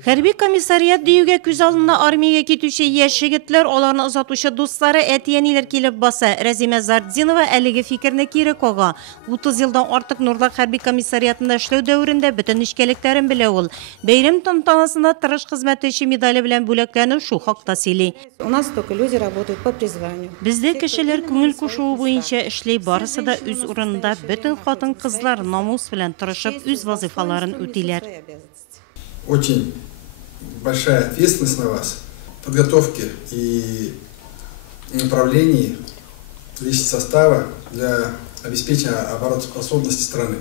Хәрби комиссарият диюгә күз алдында армиягә китүче яшь егетләр, аларны озатучы дуслары, әтиәниләр килеп баса. Рәзимә Зардинова әлеге фикерне кире кага. 30 елдан артык Нурлат хәрби комиссариятында эшләү дәверендә бөтен нечкәлектәрен белә ул. Бәйрәм тантанасында тырыш хезмәте өчен медале белән бүләкләнү шу хакта сөйли. У нас только люди работают по призванию. Бездә кешеләр күңел кушуы буенча эшли, барысы да үз урынында, бөтен хатын-кызлар намус белән тырышып үз вазифаларын үтиләр. Очень большая ответственность на вас в подготовке и направлении личного состава для обеспечения обороноспособности страны.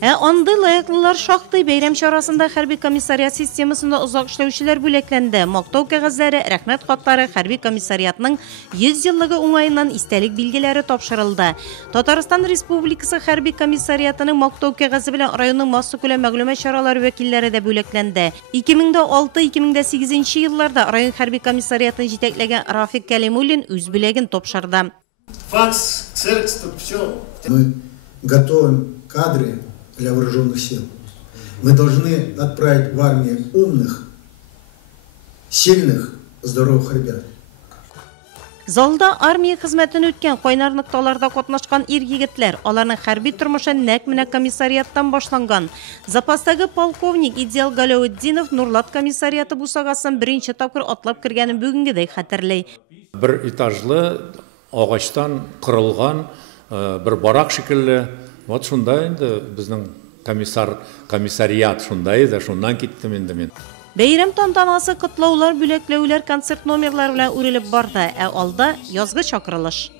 Андый лайыклылар шактый бәйрәм чарасында хәрби комиссариат системасында озак эшләүчеләр бүләкләнде. Мактау кәгазьләре, рәхмәт хатлары хәрби комиссариатның 100 еллыгы уңаеннан истәлек билгеләре тапшырылды. Татарстан Республикасы хәрби комиссариатының мактау кәгазе белән районның массакүләм мәгълүмат чаралары вәкилләре дә бүләкләнде. 2006-2008 елларда район хәрби комиссариатын җитәкләгән Рафик Кәлимуллин үз бүләген тапшырды. Факс, ксерокс, все. Мы готовим кадры для вооруженных сил. Мы должны отправить в армию умных, сильных, здоровых ребят. Залда армия хезмәтен үткән кайнар нокталарда катнашкан ир-егетләр, аларның хәрби тормышы нәкъ менә комиссариаттан башланган. Запастагы полковник Идеал Галәветдинов Нурлат комиссариаты бусагасын беренче тапкыр атлап кергәнен бүгенгедәй хәтерләй. Бер этажлы агачтан кырылган бер барак шикелле. Вот шунда инде безнең комиссариат шунда иде, шуннан киттем инде мин. Бәйрәм тантанасы, котлаулар, бүләкләүләр, концерт номерлары белән үрелеп барды, алда язгы чакырылыш.